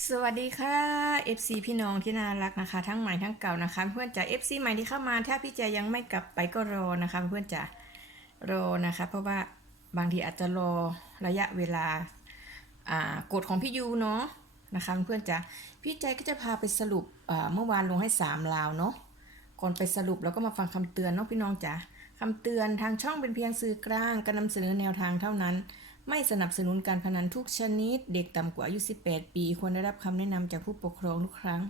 สวัสดีค่ะ FC พี่น้องที่น่ารักนะคะ ทั้งใหม่ทั้งเก่านะคะ เพื่อนจ๋า FC ใหม่ที่เข้ามา ถ้าพี่แจยังไม่กลับไปก็รอนะคะ เพื่อนจ๋ารอนะคะ เพราะว่าบางทีอาจจะรอระยะเวลาอ่ากฎของพี่ยูเนาะนะคะเพื่อนจ๋าพี่แจก็จะพาไปสรุปเมื่อวานลงให้สามลาวเนาะก่อนไปสรุปแล้วก็มาฟังคำเตือนเนาะพี่น้องจ๋าคำเตือนทางช่องเป็นเพียงสื่อกลางการนำเสนอแนวทางเท่านั้น ไม่สนับสนุนการพนันทุกชนิด เด็กต่ำกว่าอายุ 18 ปี ควรได้รับคำแนะนำจากผู้ปกครองทุกครั้ง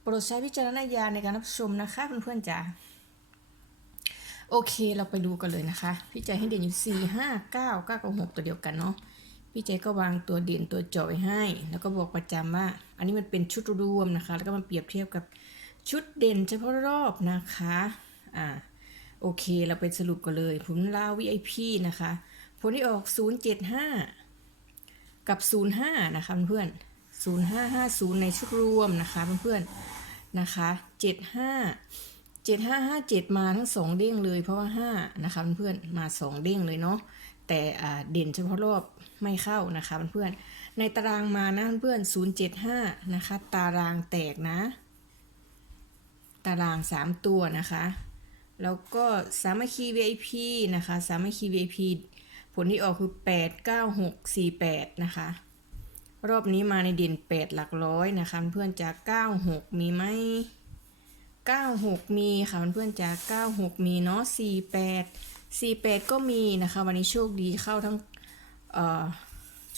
โปรดใช้วิจารณญาณในการรับชมนะคะเพื่อนๆจ๋าโอเคเราไปดูกันเลยนะคะ พี่ใจให้เด่นอยู่4 5 9 9กับ6ตัวเดียวกันเนาะพี่ใจก็วางตัวเด่นตัวจาะไว้ให้ แล้วก็บอกประจำว่า อันนี้มันเป็นชุดรวมนะคะ แล้วก็มาเปรียบเทียบกับชุดเด่นเฉพาะรอบนะคะอ่าโอเคเราไปสรุปกันเลยผลลาว VIP นะคะ ผลที่ออก 075 กับ 05 นะคะเพื่อน0550 ในชุดรวมนะคะเพื่อนๆนะคะ 75 7557 มาทั้ง 2 เด้งเลยเพราะว่า 5 นะคะเพื่อนๆมา 2 เด้งเลยเนาะแต่เด่นเฉพาะรอบไม่เข้านะคะเพื่อนๆในตารางมานะเพื่อนๆ075 นะคะ ตารางแตกนะ ตาราง 3 ตัวนะคะ แล้วก็สามัคคี VIP นะคะ สามัคคี VIP ผลที่ออกคือ 8 9 6 4 8 นะคะ รอบนี้มาในเด่น 8 หลักร้อยนะคะ เพื่อนจะ96 มีไหม96 มีค่ะเพื่อนจะ96 มีเนาะ48 48 ก็มีนะคะ วันนี้โชคดีเข้าทั้ง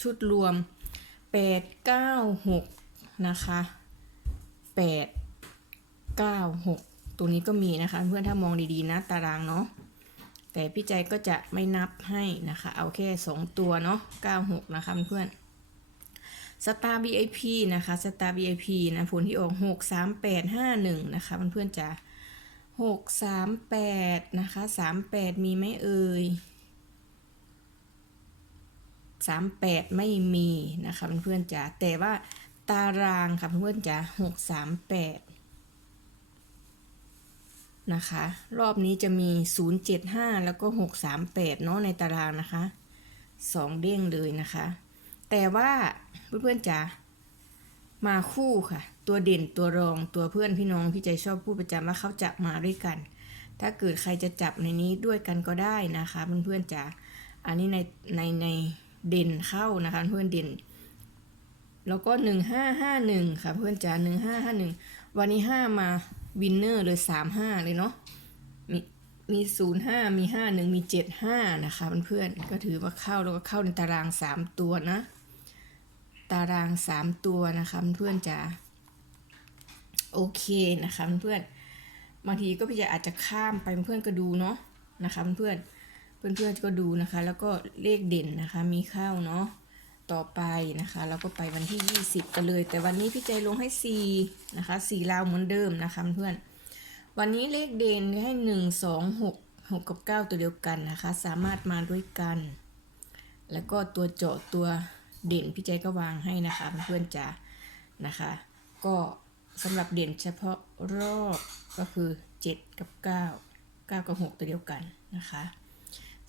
ชุดรวม 8 9 6 นะคะ 8 9 6 ตัวนี้ก็มีนะคะ เพื่อนถ้ามองดีๆนะตารางเนาะ แต่พี่ใจก็จะไม่นับให้นะคะ เอาแค่ 2 ตัวเนาะ96 นะคะเพื่อนสตาร์ VIP นะคะสตาร์ VIP นะผลที่ออก6 3 8 5 1 นะคะเพื่อนๆจะ6 3 8 นะคะ 38 มีไหมเอ่ย38 ไม่มีนะคะเพื่อนๆจ๋าแต่ว่าตารางค่ะเพื่อนๆจ๋า638 นะคะ รอบนี้จะมี 075 แล้วก็ 638 เนาะในตารางนะคะ 2 เด้งเลยนะคะ แต่ว่าเพื่อนๆจ๋ามาคู่ค่ะ ตัวเด่นตัวรองตัวเพื่อนพี่น้องพี่ใจชอบพูดประจำว่าเขาจะมาด้วยกัน ถ้าเกิดใครจะจับในนี้ด้วยกันก็ได้นะคะ เพื่อนๆจ๋าอันนี้ในในในเด่นเข้านะคะ เพื่อนเด่น แล้วก็หนึ่งห้าห้าหนึ่งค่ะ เพื่อนจ๋าหนึ่งห้าห้าหนึ่งวันนี้ห้ามา วินเนอร์เลยสามห้าเลยเนาะมีมีศูนย์ห้ามีห้าหนึ่งมีเจ็ดห้านะคะเพื่อนๆก็ถือว่าเข้าแล้วก็เข้าในตารางสามตัวนะ ตารางสามตัวนะคะเพื่อนจ๋าโอเคนะคะเพื่อนบางทีก็พี่จะอาจจะข้ามไปเพื่อนก็ดูเนาะนะคะเพื่อนเพื่อนๆก็ดูนะคะ แล้วก็เลขเด่นนะคะมีเข้าเนาะ ต่อไปนะคะ เราก็ไปวันที่ 20 กันเลย แต่วันนี้พี่ใจลงให้ 4 นะคะ4ลาวเหมือนเดิมนะคะเพื่อน วันนี้เลขเด่นให้ 1 2 6 6 กับ 9 ตัวเดียวกันนะคะ สามารถมาด้วยกัน แล้วก็ตัวเจาะตัวเด่นพี่ใจก็วางให้นะคะเพื่อนจ๋านะคะ ก็สำหรับเด่นเฉพาะรอบก็คือ 7 กับ 9 9 กับ 6 ตัวเดียวกันนะคะ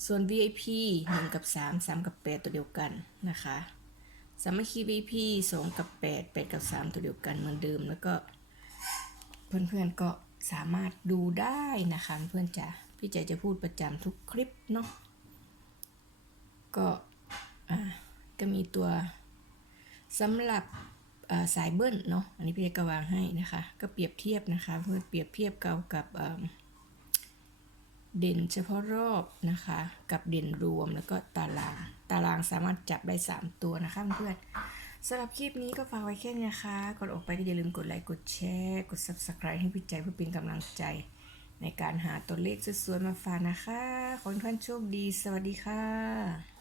ส่วน VIP 1 กับ 3 3 กับ 8 ตัวเดียวกันนะคะสามัคคี VIP 2 กับ 8 8 กับ 3 ตัวเดียวกันเหมือนเดิม แล้วก็ เพื่อนๆก็สามารถดูได้นะคะเพื่อนจ๋าพี่ใจจะพูดประจำทุกคลิปเนาะก็อ่าก็มีตัวสำหรับสายเบิ้ลเนาะอันนี้พี่ใจก็วางให้นะคะ ก็เปรียบเทียบนะคะ เพื่อเปรียบเทียบเก่ากับ เด่นเฉพาะรอบนะคะ กับเด่นรวมแล้วก็ตาราง ตารางสามารถจับได้ 3 ตัวนะคะเพื่อนสำหรับคลิปนี้ก็ฝากไว้แค่นี้นะคะก่อนออกไปก็อย่าลืมกดไลค์กดแชร์กด subscribe ให้พี่ใจเพื่อเป็นกำลังใจ ในการหาตัวเลขสวยๆมาฝากนะคะ ขอให้ท่านโชคดี สวัสดีค่ะ